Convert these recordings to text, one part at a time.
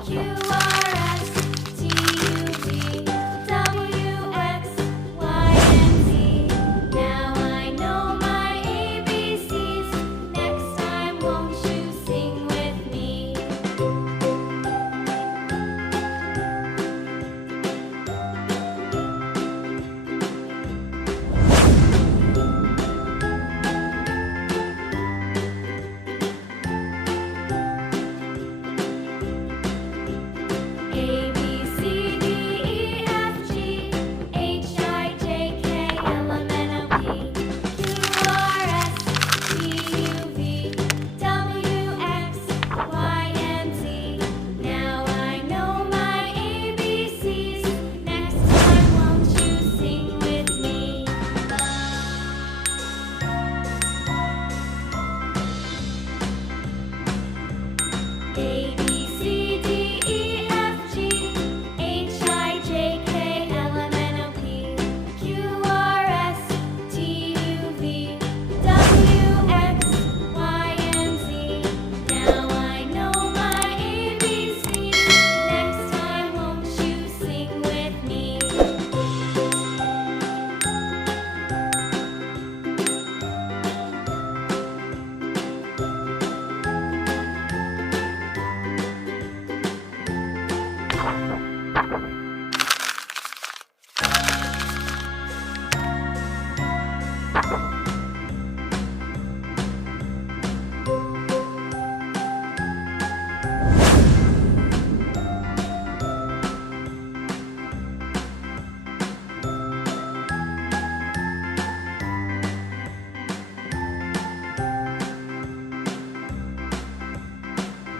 Q R S T U V W X Y and Z. Now I know my ABCs. Next time, won't you sing with me? A B C D E F G H I J K L M N O P Q R S T U V W X Y and Z. Now I know my ABCs. Next time, won't you sing with me? A B C D E F G H I J K L M N O P Q R S T U V W X Y and Z. Now I know my ABCs. Next time, won't you sing with me?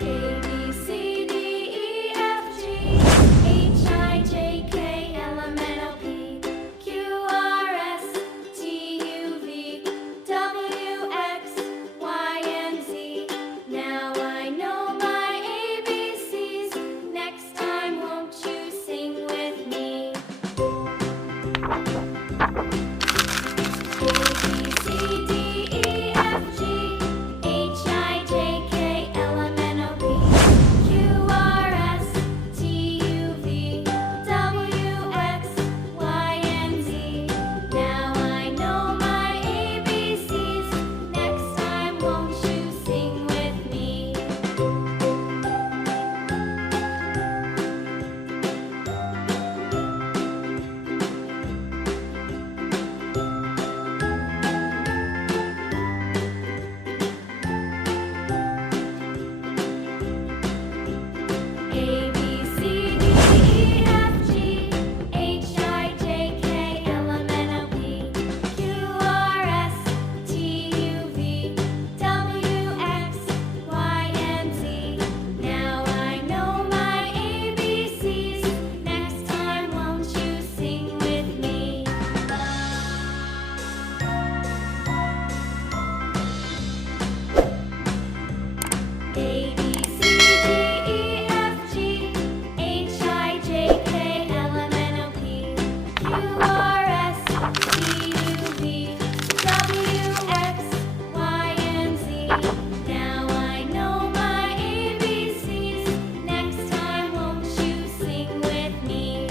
A B C D E F G H I J K L M N O P Q R S T U V W X Y and Z. Now I know my ABCs. Next time, won't you sing with me? A B C D E F G H I J K L M N O P Q R S T U V W X Y and Z. Now I know my ABCs. Next time, won't you sing with me? A B C D E F G H I J K L M N O P Q R S T U V W X Y and Z. Now I know my ABCs. Next time, won't you sing with me? A B C D E F G H I J K L M N O P Q R S T U V W X Y and Z. Now I know my ABCs. Next time, won't you sing with me?